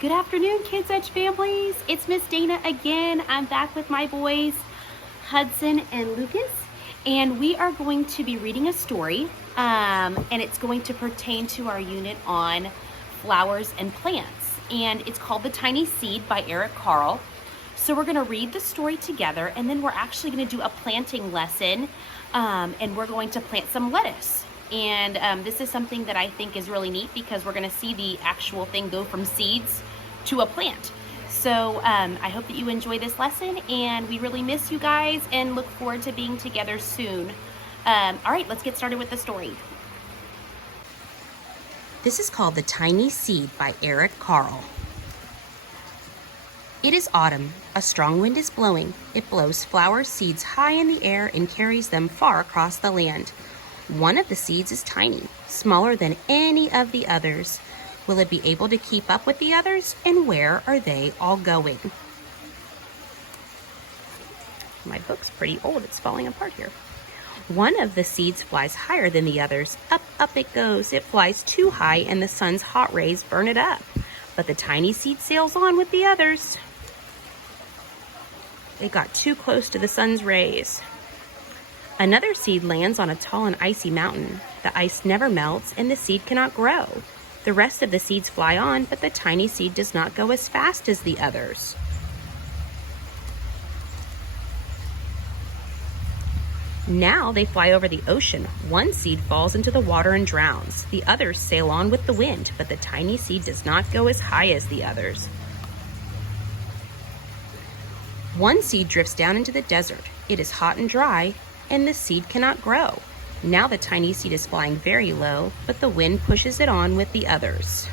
Good afternoon, Kids Edge families. It's Miss Dana again. I'm back with my boys, Hudson and Lucas, and we are going to be reading a story, and it's going to pertain to our unit on flowers and plants, and it's called The Tiny Seed by Eric Carle. So we're going to read the story together, and then we're actually going to do a planting lesson, and we're going to plant some lettuce. And this is something that I think is really neat because we're going to see the actual thing go from seeds to a plant. So I hope that you enjoy this lesson, and we really miss you guys and look forward to being together soon. All right, let's get started with the story. This is called The Tiny Seed by Eric Carle. It is autumn. A strong wind is blowing. It blows flower seeds high in the air and carries them far across the land. One of the seeds is tiny, smaller than any of the others. Will it be able to keep up with the others? And where are they all going? My book's pretty old. It's falling apart here. One of the seeds flies higher than the others. Up, up it goes. It flies too high and the sun's hot rays burn it up. But the tiny seed sails on with the others. It got too close to the sun's rays. Another seed lands on a tall and icy mountain. The ice never melts and the seed cannot grow. The rest of the seeds fly on, but the tiny seed does not go as fast as the others. Now they fly over the ocean. One seed falls into the water and drowns. The others sail on with the wind, but the tiny seed does not go as high as the others. One seed drifts down into the desert. It is hot and dry, and the seed cannot grow. Now the tiny seed is flying very low, but the wind pushes it on with the others.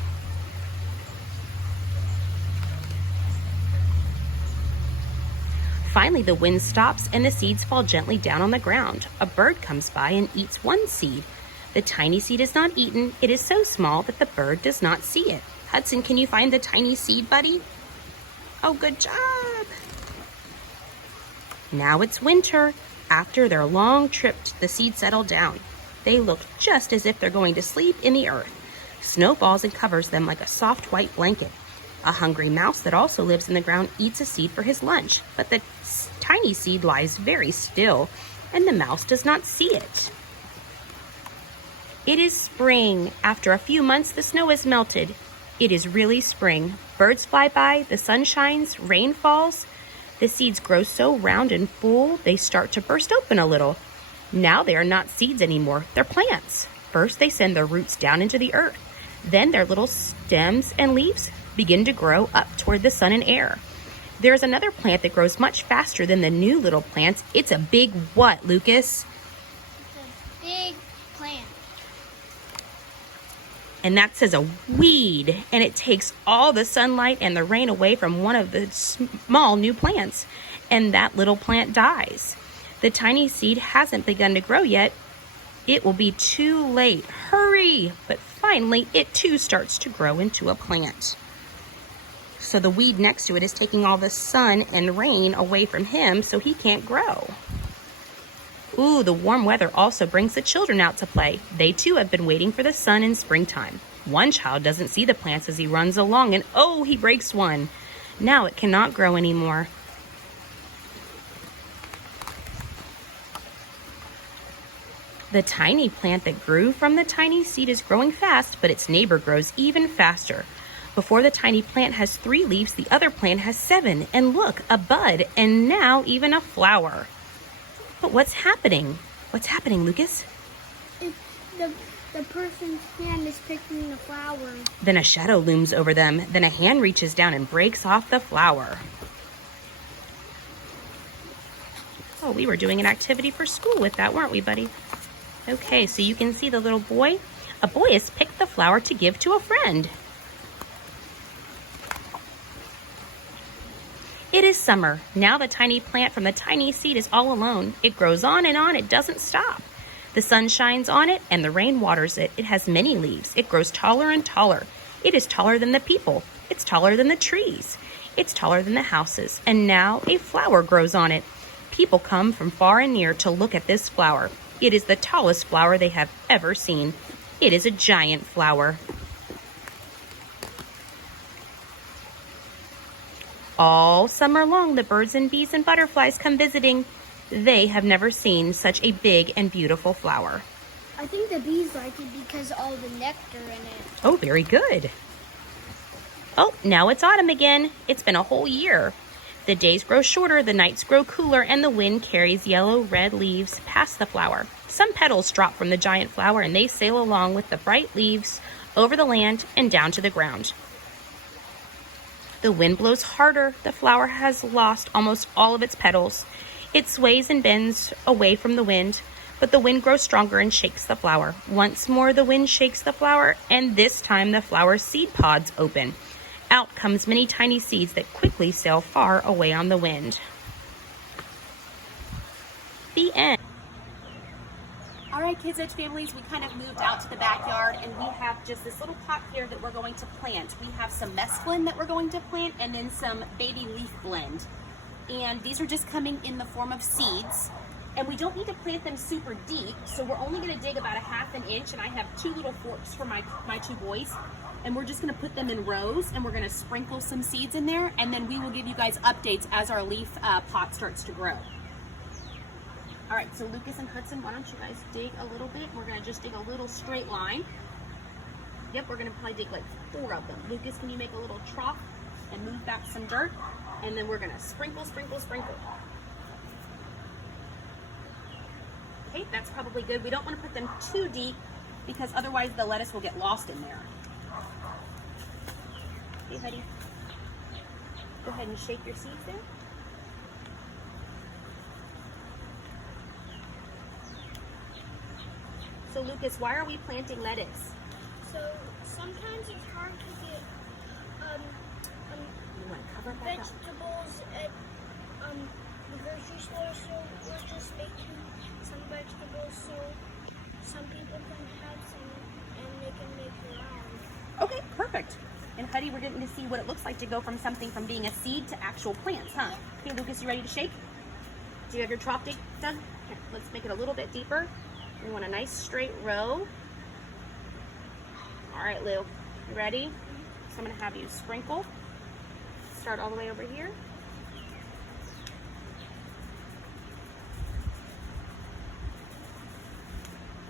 Finally, the wind stops and the seeds fall gently down on the ground. A bird comes by and eats one seed. The tiny seed is not eaten. It is so small that the bird does not see it. Hudson, can you find the tiny seed, buddy? Oh, good job. Now it's winter. After their long trip, the seeds settle down. They look just as if they're going to sleep in the earth. Snow falls and covers them like a soft white blanket. A hungry mouse that also lives in the ground eats a seed for his lunch, but the tiny seed lies very still, and the mouse does not see it. It is spring. After a few months, the snow has melted. It is really spring. Birds fly by, the sun shines, rain falls. The seeds grow so round and full, they start to burst open a little. Now they are not seeds anymore, they're plants. First, they send their roots down into the earth. Then their little stems and leaves begin to grow up toward the sun and air. There is another plant that grows much faster than the new little plants. It's a big what, Lucas? It's a big plant. And that says a weed, and it takes all the sunlight and the rain away from one of the small new plants, and that little plant dies. The tiny seed hasn't begun to grow yet. It will be too late. Hurry! But finally, it too starts to grow into a plant. So the weed next to it is taking all the sun and rain away from him, so he can't grow. Ooh, the warm weather also brings the children out to play. They too have been waiting for the sun in springtime. One child doesn't see the plants as he runs along, and oh, he breaks one. Now it cannot grow anymore. The tiny plant that grew from the tiny seed is growing fast, but its neighbor grows even faster. Before the tiny plant has 3 leaves, the other plant has 7. And look, a bud, and now even a flower. But what's happening? What's happening, Lucas? The person's hand is picking the flowers. Then a shadow looms over them. Then a hand reaches down and breaks off the flower. Oh, we were doing an activity for school with that, weren't we, buddy? Okay, so you can see the little boy. A boy has picked the flower to give to a friend. It is summer. Now the tiny plant from the tiny seed is all alone. It grows on and on. It doesn't stop. The sun shines on it and the rain waters it. It has many leaves. It grows taller and taller. It is taller than the people. It's taller than the trees. It's taller than the houses. And now a flower grows on it. People come from far and near to look at this flower. It is the tallest flower they have ever seen. It is a giant flower. All summer long, the birds and bees and butterflies come visiting. They have never seen such a big and beautiful flower. I think the bees like it because all the nectar in it. Oh, very good. Oh, now it's autumn again. It's been a whole year. The days grow shorter, the nights grow cooler, and the wind carries yellow-red leaves past the flower. Some petals drop from the giant flower, and they sail along with the bright leaves over the land and down to the ground. The wind blows harder. The flower has lost almost all of its petals. It sways and bends away from the wind, but the wind grows stronger and shakes the flower. Once more, the wind shakes the flower, and this time the flower's seed pods open. Out comes many tiny seeds that quickly sail far away on the wind. The end. All right, Kids Edge families, we kind of moved out to the backyard and we have just this little pot here that we're going to plant. We have some mesclun that we're going to plant and then some baby leaf blend. And these are just coming in the form of seeds. And we don't need to plant them super deep, so we're only going to dig about a ½ an inch, and I have 2 little forks for my 2 boys. And we're just going to put them in rows, and we're going to sprinkle some seeds in there, and then we will give you guys updates as our leaf pot starts to grow. All right, so Lucas and Hudson, why don't you guys dig a little bit? We're going to just dig a little straight line. Yep, we're going to probably dig like 4 of them. Lucas, can you make a little trough and move back some dirt? And then we're going to sprinkle, sprinkle, sprinkle. Okay, that's probably good. We don't want to put them too deep because otherwise the lettuce will get lost in there. Hey, Huddy. Go ahead and shake your seeds there. So Lucas, why are we planting lettuce? So sometimes it's hard to get You want to cover it back up? vegetables at the grocery store, so we're just making some vegetables so some people can have some and they can make their own. Okay, perfect. And Huddy, we're getting to see what it looks like to go from something from being a seed to actual plants, huh? Okay, Lucas, you ready to shake? Do you have your trough dig done? Here, let's make it a little bit deeper. We want a nice straight row. All right, Lou, you ready? So I'm gonna have you sprinkle. Start all the way over here.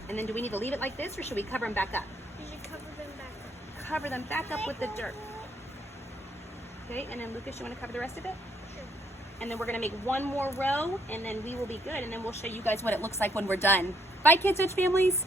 And then do we need to leave it like this or should we cover them back up? You should cover them back up. Cover them back up with the dirt. Okay, and then Lucas, you want to cover the rest of it? Sure. And then we're going to make one more row and then we will be good and then we'll show you guys what it looks like when we're done. Bye, Kids Edge families.